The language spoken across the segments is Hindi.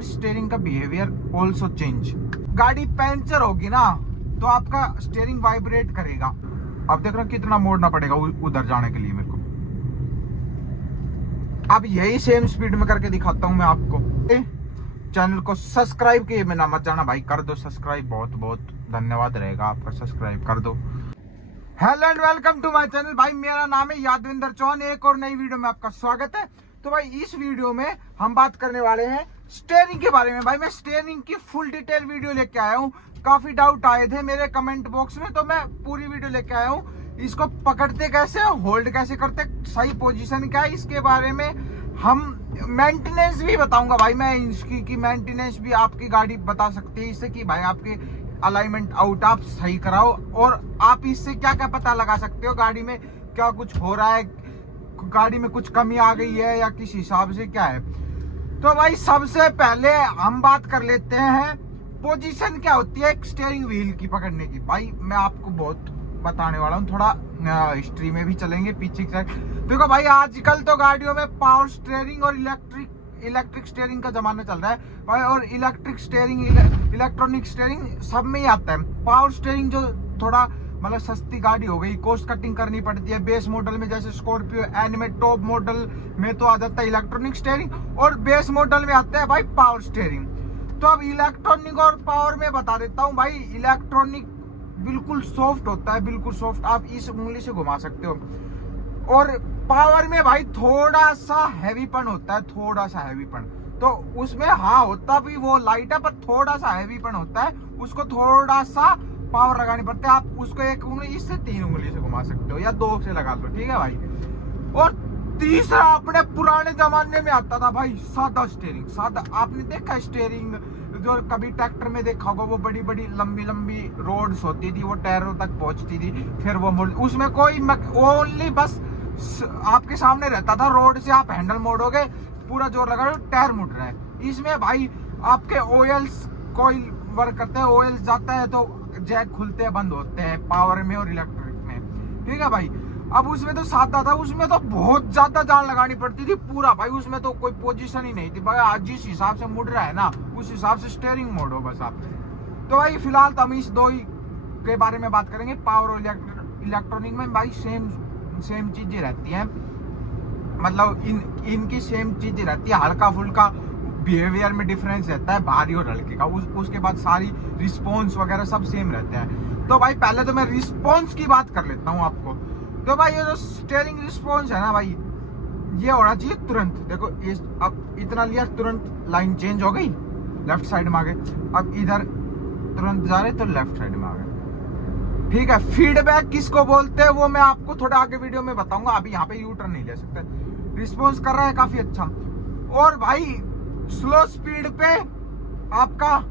स्टीयरिंग का बिहेवियर ऑल्सो चेंज। गाड़ी पंचर होगी ना तो आपका स्टीयरिंग वाइब्रेट करेगा। अब देख रहे हो कितना मोड़ना पड़ेगा उधर जाने के लिए मेरे को। अब यही सेम स्पीड में करके दिखाता हूं मैं आपको। चैनल को सब्सक्राइब किए बिना मत जाना भाई, कर दो सब्सक्राइब, बहुत बहुत धन्यवाद रहेगा आपका, सब्सक्राइब कर दो। Hello and welcome to my channel. भाई मेरा नाम है यादविंदर चौहान, एक और नई वीडियो में आपका स्वागत है। तो भाई इस वीडियो में हम बात करने वाले हैं स्टीयरिंग के बारे में। भाई मैं स्टीयरिंग की फुल डिटेल वीडियो लेके आया हूँ। काफी डाउट आए थे मेरे कमेंट बॉक्स में, तो मैं पूरी वीडियो लेके आया हूँ। इसको पकड़ते कैसे, होल्ड कैसे करते, सही पोजीशन क्या है, इसके बारे में हम मेंटेनेंस भी बताऊंगा। भाई मैं इसकी की मेंटेनेंस भी आपकी गाड़ी बता सकती है इससे कि भाई आपके अलाइनमेंट आउट आप सही कराओ, और आप इससे क्या क्या पता लगा सकते हो गाड़ी में क्या कुछ हो रहा है, गाड़ी में कुछ कमी आ गई है या किस हिसाब से क्या है। तो भाई सबसे पहले हम बात कर लेते हैं पोजीशन क्या होती है एक स्टीयरिंग व्हील की पकड़ने की। भाई मैं आपको बहुत बताने वाला हूँ, थोड़ा हिस्ट्री में भी चलेंगे पीछे की साइड। देखो भाई आजकल तो गाड़ियों में पावर स्टीयरिंग और इलेक्ट्रिक स्टीयरिंग का जमाना चल रहा है भाई, और इलेक्ट्रिक स्टीयरिंग इलेक्ट्रॉनिक स्टीयरिंग सब में ही आता है। पावर स्टीयरिंग जो थोड़ा मतलब सस्ती गाड़ी हो गई, कॉस्ट कटिंग करनी पड़ती है। बेस मॉडल में जैसे स्कॉर्पियो एन में, टॉप मॉडल में तो आ जाता है इलेक्ट्रॉनिक स्टीयरिंग, और बेस मॉडल में आता है भाई पावर स्टीयरिंग। तो अब इलेक्ट्रॉनिक और पावर में बता देता हूँ। भाई इलेक्ट्रॉनिक बिल्कुल सॉफ्ट होता है, बिल्कुल सॉफ्ट, आप इस उंगली से घुमा सकते हो। और पावर में भाई थोड़ा सा हैवीपन होता है, थोड़ा सा हैवीपन। तो उसमें हाँ होता भी वो लाइट है, पर थोड़ा सा हैवीपन होता है, उसको थोड़ा सा पावर लगानी पड़ती है। आप उसको एक उंगली इससे 3 उंगली से घुमा सकते हो या 2 से लगा लो, ठीक है भाई। और तीसरा अपने पुराने जमाने में आता था भाई सादा स्टीयरिंग। सादा आपने देखा स्टीयरिंग जो कभी ट्रैक्टर में देखा होगा, वो बड़ी बड़ी लंबी लंबी रोड्स होती थी, वो टायरों तक पहुंचती थी, फिर वो मोड़, उसमें कोई ओनली बस आपके सामने रहता था, रोड से आप हैंडल मोड़ोगे, पूरा जोर लगा रहे हो, टायर मुड़ रहा है। इसमें भाई आपके ऑयल्स कोई वर्क करते हैं, ऑयल जाता है तो जैक खुलते हैं बंद होते हैं पावर में और इलेक्ट्रिक में, ठीक है भाई। अब उसमें तो सादा था, उसमें तो बहुत ज्यादा जान लगानी पड़ती थी पूरा भाई, उसमें तो कोई पोजीशन ही नहीं थी भाई। आज जिस हिसाब से मुड़ रहा है ना उस हिसाब से स्टीयरिंग मोड़ो बस आप। तो भाई फिलहाल तो हम इस दो ही के बारे में बात करेंगे, पावर और इलेक्ट्रॉनिक में भाई सेम चीजें रहती हैं, मतलब इनकी सेम चीजें रहती है। हल्का फुल्का बिहेवियर में डिफरेंस रहता है भारी और हल्के का, उसके बाद सारी रिस्पॉन्स वगैरह सब सेम रहते हैं। तो भाई पहले तो मैं रिस्पॉन्स की बात कर लेता हूँ आपको। तो भाई ये जो स्टीयरिंग रिस्पॉन्स है ना भाई, ये होना चाहिए तुरंत। देखो अब इतना लिया, तुरंत लाइन चेंज हो गई, लेफ्ट साइड में आ गए। अब इधर तुरंत जा रहे तो लेफ्ट साइड में आ गए, ठीक है। फीडबैक किसको बोलते हैं वो मैं आपको थोड़ा आगे वीडियो में बताऊंगा, अभी यहाँ पे यू टर्न नहीं ले सकते। रिस्पॉन्स कर रहा है काफी अच्छा। और भाई स्लो स्पीड पे आपका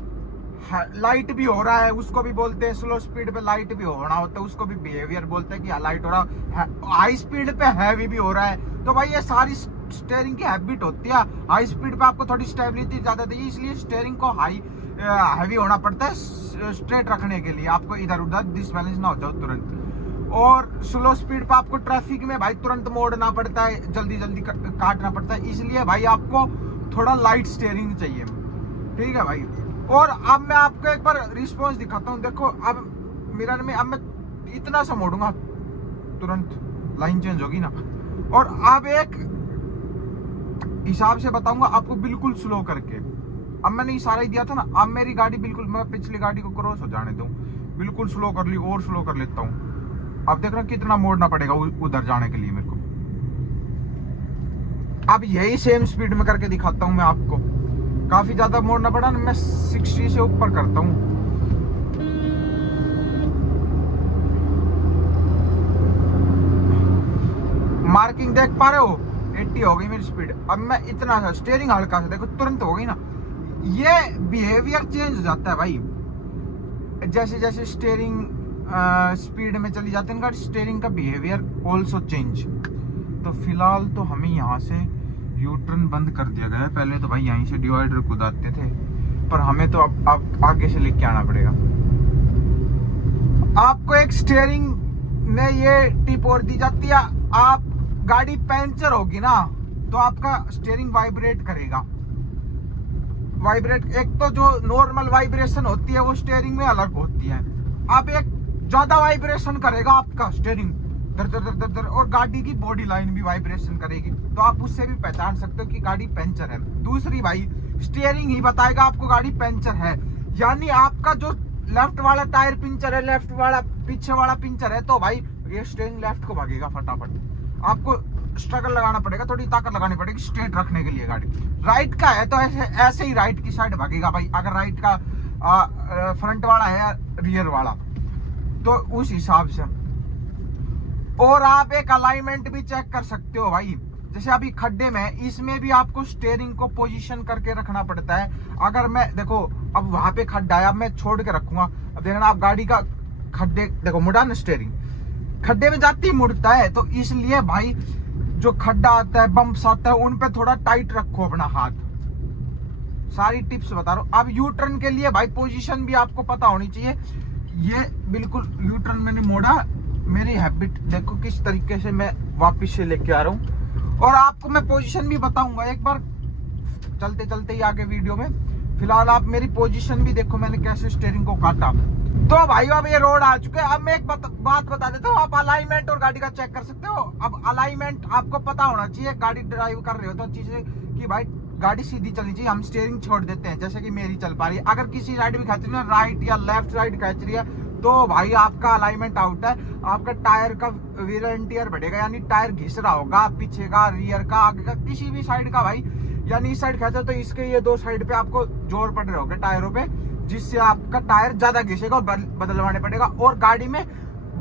लाइट भी हो रहा है, उसको भी बोलते हैं स्लो स्पीड पे लाइट भी होना होता है, उसको भी बिहेवियर बोलते हैं कि लाइट हो रहा है। हाई स्पीड पे हैवी भी हो रहा है। तो भाई ये सारी स्टीयरिंग की हैबिट होती है। हाई स्पीड पे आपको थोड़ी स्टेबिलिटी ज्यादा चाहिए, इसलिए स्टीयरिंग को हैवी होना पड़ता है स्ट्रेट रखने के लिए, आपको इधर उधर डिसबैलेंस ना हो जाओ तुरंत। और स्लो स्पीड पे आपको ट्रैफिक में भाई तुरंत मोड़ना पड़ता है, जल्दी जल्दी काटना पड़ता है, इसलिए भाई आपको थोड़ा लाइट स्टीयरिंग चाहिए, ठीक है भाई। और अब मैं आपको एक बार रिस्पॉन्स दिखाता हूँ। देखो अब मिरर में, अब मैं इतना सा मोड़ूंगा तुरंत लाइन चेंज होगी ना। और अब एक हिसाब से बताऊंगा आपको बिल्कुल स्लो करके। अब मैंने इशारा ही दिया था ना, अब मेरी गाड़ी बिल्कुल, मैं पिछली गाड़ी को क्रॉस हो जाने दूं, बिल्कुल स्लो कर ली और स्लो कर लेता हूँ। अब देख रहे कितना मोड़ना पड़ेगा उधर जाने के लिए मेरे को। अब यही सेम स्पीड में करके दिखाता हूँ मैं आपको। काफी ज्यादा मोड़ना पड़ा ना, मैं 60 से ऊपर करता हूँ। मार्किंग देख पा रहे हो, 80 हो गई मेरी स्पीड। अब मैं इतना सा स्टीयरिंग हल्का सा, देखो तुरंत हो गई ना। ये बिहेवियर चेंज हो जाता है भाई, जैसे जैसे स्टीयरिंग स्पीड में चली जाती है, स्टीयरिंग का बिहेवियर ऑल्सो चेंज। तो फिलहाल तो हमें यहाँ से यू टर्न बंद कर दिया गया है। पहले तो भाई यहीं से डिवाइडर कूदाते थे, पर हमें तो अब आगे से लेके आना पड़ेगा। आपको एक स्टीयरिंग में ये टिप और दी जाती है, आप गाड़ी पंचर होगी ना तो आपका स्टीयरिंग वाइब्रेट करेगा। वाइब्रेट, एक तो जो नॉर्मल वाइब्रेशन होती है वो स्टीयरिंग में अलग होती है। अब एक ज्यादा वाइब्रेशन करेगा आपका स्टीयरिंग दर दर दर दर दर, और गाड़ी की बॉडी लाइन भी वाइब्रेशन करेगी, तो आप उससे भी पहचान सकते हो कि गाड़ी पंचर है। दूसरी भाई, स्टीयरिंग ही बताएगा आपको गाड़ी पंचर है, यानी आपका जो लेफ्ट वाला टायर पंचर है, लेफ्ट वाला पीछे वाला पंचर है, तो भाई ये स्टीयरिंग लेफ्ट को भागेगा फटाफट। आपको स्ट्रगल लगाना पड़ेगा, थोड़ी ताकत लगानी पड़ेगी स्ट्रेट रखने के लिए गाड़ी। राइट का है तो ऐसे ऐसे ही राइट की साइड भागेगा भाई, अगर राइट का फ्रंट वाला है रियर वाला, तो उस हिसाब से। और आप एक अलाइनमेंट भी चेक कर सकते हो भाई, जैसे अभी खड्डे में, इसमें भी आपको स्टीयरिंग को पोजीशन करके रखना पड़ता है। अगर मैं देखो अब वहां पे खड्डा है, अब मैं छोड़ के रखूंगा, अब देखना आप गाड़ी का खड्डे देखो मुड़ा ना, स्टीयरिंग खड्डे में जाती मुड़ता है, तो इसलिए भाई जो खड्डा आता है, बम्प्स आता है, उन पे थोड़ा टाइट रखो अपना हाथ। सारी टिप्स बता रहा हूँ। अब यू टर्न के लिए भाई पोजीशन भी आपको पता होनी चाहिए। ये बिल्कुल यू टर्न मैंने मोड़ा, मेरी हैबिट देखो किस तरीके से मैं वापस से लेके आ रहा हूँ, और आपको मैं पोजीशन भी बताऊंगा एक बार चलते चलते ही आगे वीडियो में। फिलहाल आप मेरी पोजीशन भी देखो, मैंने कैसे स्टीयरिंग को काटा। तो भाई अब ये रोड आ चुके हैं। अब मैं एक बात बता देता हूँ, आप अलाइनमेंट और गाड़ी का चेक कर सकते हो। अब अलाइनमेंट आपको पता होना चाहिए, गाड़ी ड्राइव कर रहे हो तो चीजें कि भाई गाड़ी सीधी चलनी चाहिए। हम स्टीयरिंग छोड़ देते हैं, जैसे कि मेरी चल पा रही है, अगर किसी साइड भी खींच रही है, राइट या लेफ्ट साइड खींच रही है, तो भाई आपका अलाइनमेंट आउट है। आपका टायर का वेयर एंड टियर बढ़ेगा, यानी टायर घिस रहा होगा पीछे का, रियर का, आगे का, किसी भी साइड का भाई, यानी इस साइड खेचा तो इसके ये दो साइड पे आपको जोर पड़ रहे होगा टायरों पे, जिससे आपका टायर ज्यादा घिसेगा और बदलवाने पड़ेगा। और गाड़ी में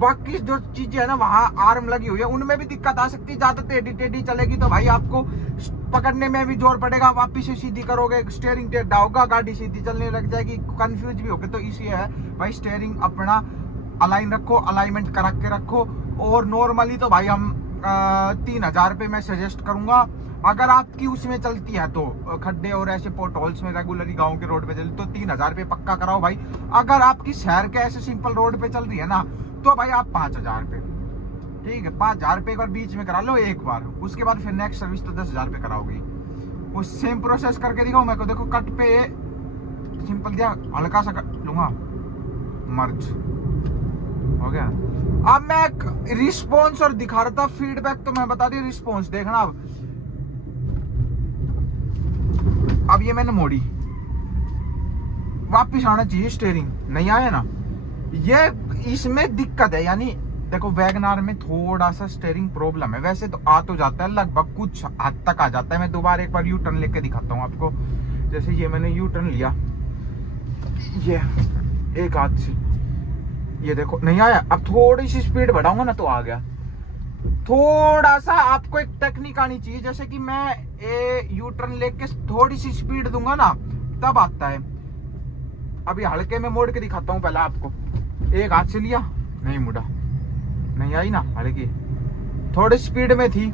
बाकी जो चीजें है ना, वहां आर्म लगी हुई है, उनमें भी दिक्कत आ सकती है। ज्यादा टेढ़ी चलेगी तो भाई आपको पकड़ने में भी जोर पड़ेगा, वापिस से सीधी करोगे स्टीयरिंग टेढ़ा होगा, गाड़ी सीधी चलने लग जाएगी, कंफ्यूज भी होगे। तो इसी है भाई, स्टीयरिंग अपना अलाइन रखो, अलाइनमेंट करा के रखो। और नॉर्मली तो भाई हम 3000 पे मैं सजेस्ट करूंगा, अगर आपकी उसमें चलती है तो खड्डे और ऐसे पोर्ट होल्स में रेगुलरली गांव के रोड पे चलती तो 3000 पे पक्का कराओ भाई। अगर आपकी शहर के ऐसे सिंपल रोड पे चल रही है ना, तो भाई आप 5000 पे, ठीक है 5000 पे एक बार बीच में करा लो एक बार, उसके बाद फिर नेक्स्ट सर्विस तो 10,000 पे कराओगे। वो सेम प्रोसेस करके दिखाओ मेरे को। देखो कट पे सिंपल दिया, हल्का सा लूंगा, मर्ज हो गया। अब मैं रिस्पॉन्स और दिखा रहा था, फीडबैक तो मैं बता दी, रिस्पॉन्स देखना। अब ये मैंने मोड़ी, वापिस आना चाहिए, स्टीयरिंग नहीं आया ना, ये इसमें दिक्कत है। यानी देखो वैगनार में थोड़ा सा स्टीयरिंग प्रॉब्लम है, वैसे तो आ तो जाता है, लगभग कुछ हद तक आ जाता है। मैं दोबारा एक बार यू टर्न लेके दिखाता हूँ आपको। जैसे ये मैंने यू टर्न लिया, ये एक हाथ से, ये देखो नहीं आया। अब थोड़ी सी स्पीड बढ़ाऊंगा ना तो आ गया। थोड़ा सा आपको एक टेक्निक आनी चाहिए, जैसे कि मैं यू टर्न लेके थोड़ी सी स्पीड दूंगा ना तब आता है। अभी हल्के में मोड़ के दिखाता हूँ पहले आपको। एक हाथ से लिया, नहीं मुड़ा, नहीं आई ना हल्की, थोड़ी स्पीड में थी।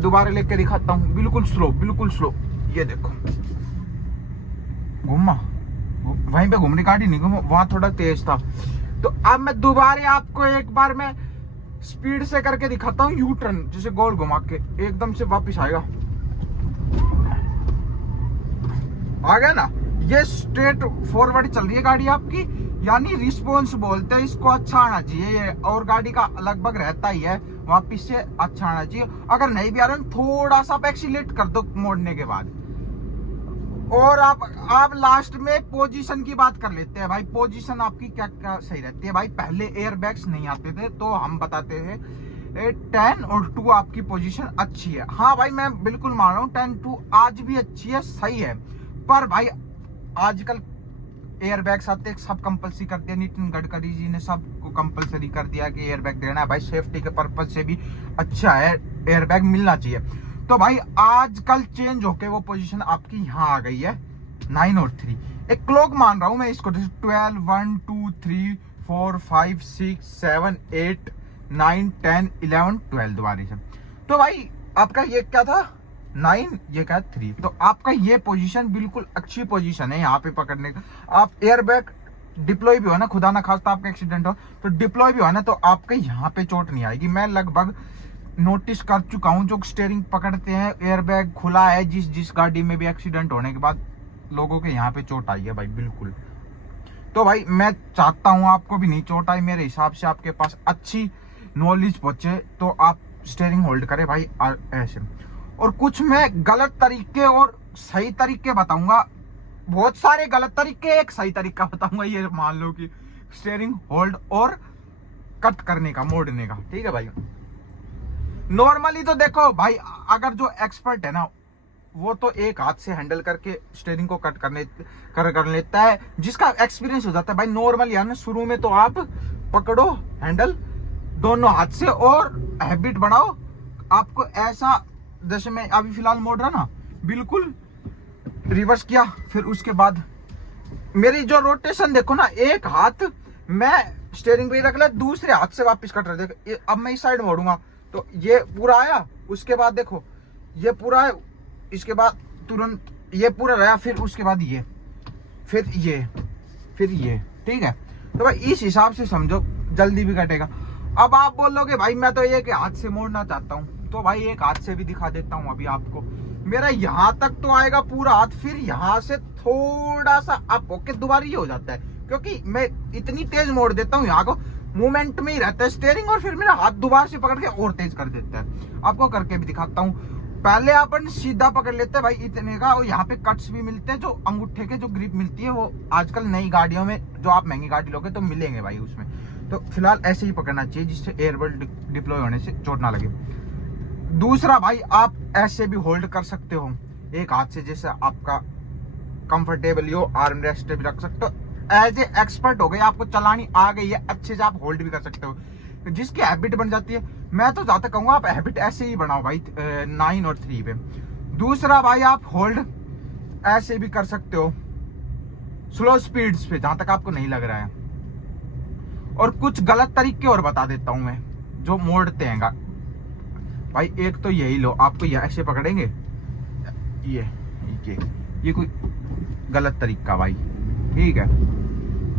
दोबारा लेके दिखाता हूँ, बिल्कुल स्लो, बिल्कुल स्लो। ये देखो घूमा, वहीं पे घूमने गाड़ी नहीं घूमा, वहां थोड़ा तेज था। तो अब मैं दोबारा आपको एक बार मैं स्पीड से करके दिखाता हूँ यू टर्न, जैसे गोल घुमा के एकदम से वापस आएगा, आ गया ना। ये स्ट्रेट फॉरवर्ड चल रही है गाड़ी आपकी, यानी रिस्पॉन्स बोलते हैं इसको, अच्छा आना चाहिए। और गाड़ी का लगभग रहता ही है वापिस से अच्छा आना चाहिए। अगर नहीं भी आ रहा थोड़ा सा एक्सीलेट कर दो मोड़ने के बाद। और आप लास्ट में पोजीशन की बात कर लेते हैं भाई। पोजीशन आपकी क्या क्या सही रहती है भाई। पहले एयर बैग्स नहीं आते थे तो हम बताते थे 10 और 2 आपकी पोजीशन अच्छी है। हाँ भाई मैं बिल्कुल मान रहा हूँ 10-2 आज भी अच्छी है, सही है। पर भाई आजकल एयर बैग्स आते हैं, सब कंपल्सरी कर दिया, नितिन गडकरी जी ने सबको कंपल्सरी कर दिया कि एयर बैग देना है भाई। सेफ्टी के पर्पज से भी अच्छा है, एयर बैग मिलना चाहिए। तो भाई आजकल चेंज होके वो पोजीशन आपकी यहाँ आ गई है 9 और 3। एक क्लॉक मान रहा हूँ मैं इसको, 12, 1, 2, 3, 4, 5, 6, 7, 8, 9, 10, 11, 12 दोबारा से। तो भाई आपका ये क्या था 9, ये क्या 3। तो आपका ये पोजीशन बिल्कुल अच्छी पोजीशन है यहाँ पे पकड़ने का। आप एयर बैग डिप्लॉय भी हो ना, खुदा ना खास्ता आपका एक्सीडेंट हो तो डिप्लॉय भी हो ना, तो आपके यहाँ पे चोट नहीं आएगी। मैं लगभग नोटिस कर चुका हूँ जो स्टीयरिंग पकड़ते हैं, एयर बैग खुला है जिस गाड़ी में भी एक्सीडेंट होने के बाद लोगों के यहाँ पे चोट आई है भाई, बिल्कुल। तो भाई मैं चाहता हूँ आपको भी नहीं चोट आए, मेरे हिसाब से आपके पास अच्छी नॉलेज पहुंचे तो आप स्टीयरिंग होल्ड करें भाई ऐसे। और कुछ मैं गलत तरीके और सही तरीके बताऊंगा, बहुत सारे गलत तरीके, एक सही तरीका बताऊंगा। ये मान लो कि स्टीयरिंग होल्ड और कट करने का, मोड़ने का, ठीक है भाई। नॉर्मली तो देखो भाई, अगर जो एक्सपर्ट है ना वो तो एक हाथ से हैंडल करके स्टीयरिंग को कट कर लेता है, जिसका एक्सपीरियंस हो जाता है भाई। नॉर्मली यानी शुरू में तो आप पकड़ो हैंडल दोनों हाथ से और हैबिट बनाओ आपको ऐसा, जैसे मैं अभी फिलहाल मोड़ रहा ना, बिल्कुल रिवर्स किया, फिर उसके बाद मेरी जो रोटेशन देखो ना, एक हाथ मैं स्टीयरिंग पे रख लिया, दूसरे हाथ से वापस कट रहा। देखो अब मैं इस साइड मोड़ूंगा तो ये पूरा आया, उसके बाद देखो ये पूरा है, इसके बाद तुरंत ये पूरा रहा, फिर उसके बाद ये, फिर ये, ठीक है। तो भाई इस हिसाब से समझो, जल्दी भी कटेगा। अब आप बोलोगे भाई मैं तो एक हाथ से मोड़ना चाहता हूँ, तो भाई एक हाथ से भी दिखा देता हूँ अभी आपको। मेरा यहाँ तक तो आएगा पूरा हाथ, फिर यहाँ से थोड़ा सा आप ओके दोबारा ये हो जाता है, क्योंकि मैं इतनी तेज मोड़ देता हूँ, यहाँ को मूवमेंट में ही रहता है स्टीयरिंग, और फिर मेरा हाथ दोबारा से पकड़ के और तेज कर देता है। आपको करके भी दिखाता हूँ। पहले अपन सीधा पकड़ लेते हैं भाई इतने का, और यहाँ पे कट्स भी मिलते हैं, जो अंगूठे के जो ग्रिप मिलती है वो आजकल नई गाड़ियों में, जो आप महंगी गाड़ी लोगे तो मिलेंगे भाई उसमें। तो फिलहाल ऐसे ही पकड़ना चाहिए जिससे एयरबेल्ट डिप्लॉय होने से चोट ना लगे। दूसरा भाई आप ऐसे भी होल्ड कर सकते हो एक हाथ से, जैसे आपका कंफर्टेबल हो, आर्म रेस्ट भी रख सकते हो। एज ए एक्सपर्ट हो गए, आपको चलानी आ गई है अच्छे से, आप होल्ड भी कर सकते हो, जिसकी हैबिट बन जाती है। मैं तो ज्यादा कहूंगा आप हैबिट ऐसे ही बनाओ भाई 9 और 3 पे। दूसरा भाई आप होल्ड ऐसे भी कर सकते हो स्लो स्पीड्स पे, जहां तक आपको नहीं लग रहा है। और कुछ गलत तरीके और बता देता हूं मैं, जो मोड़ते हैं भाई। एक तो यही लो, आपको ये ऐसे पकड़ेंगे, ये कोई गलत तरीका भाई, ठीक है।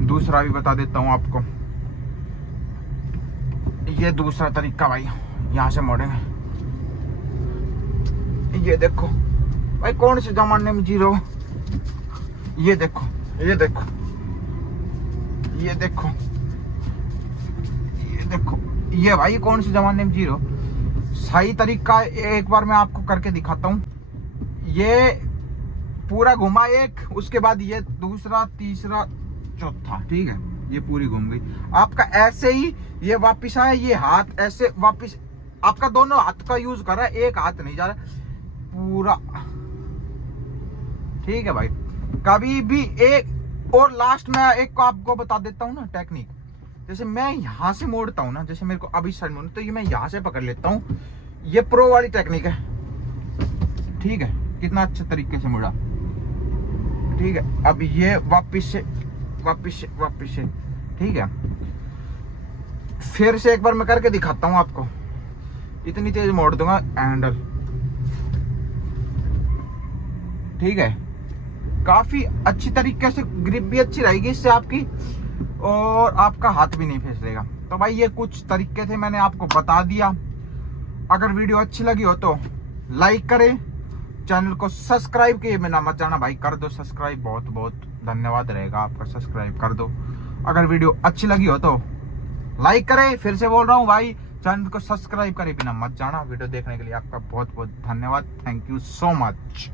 दूसरा भी बता देता हूं आपको, ये दूसरा तरीका भाई, यहां से मोड़ेंगे। ये देखो भाई, कौन से जमाने में जी रहे हो, ये देखो, ये देखो, ये देखो, ये देखो, ये भाई कौन से जमाने में जी रहे हो। सही तरीका एक बार मैं आपको करके दिखाता हूँ। ये पूरा घुमा एक, उसके बाद ये दूसरा, तीसरा, चौथा, ठीक है, ये पूरी घूम गई आपका। ऐसे ही ये वापिस आया, ये हाथ ऐसे वापिस, आपका दोनों हाथ का यूज कर रहा है, एक हाथ नहीं जा रहा पूरा, ठीक है भाई। कभी भी एक, और लास्ट में एक को आपको बता देता हूँ ना टेक्निक। जैसे मैं यहाँ से मोड़ता हूँ ना, जैसे मेरे को अभी साइड मोड़ना, तो ये मैं यहाँ से पकड़ लेता हूँ, ये प्रो वाली टेक्निक है, ठीक है। कितना अच्छे तरीके से मुड़ा, ठीक है। अब ये वापिस से, ठीक है। फिर से एक बार मैं करके दिखाता हूँ आपको, इतनी तेज मोड़ दूंगा हैंडल, ठीक है। काफी अच्छी तरीके से, ग्रिप भी अच्छी रहेगी इससे आपकी, और आपका हाथ भी नहीं फिसलेगा। तो भाई ये कुछ तरीके थे, मैंने आपको बता दिया। अगर वीडियो अच्छी लगी हो तो लाइक करें, चैनल को सब्सक्राइब किए बिना मत जाना भाई, कर दो सब्सक्राइब, बहुत बहुत धन्यवाद रहेगा आपका, सब्सक्राइब कर दो। अगर वीडियो अच्छी लगी हो तो लाइक करें, फिर से बोल रहा हूँ भाई, चैनल को सब्सक्राइब करे बिना मत जाना। वीडियो देखने के लिए आपका बहुत बहुत धन्यवाद, थैंक यू सो मच।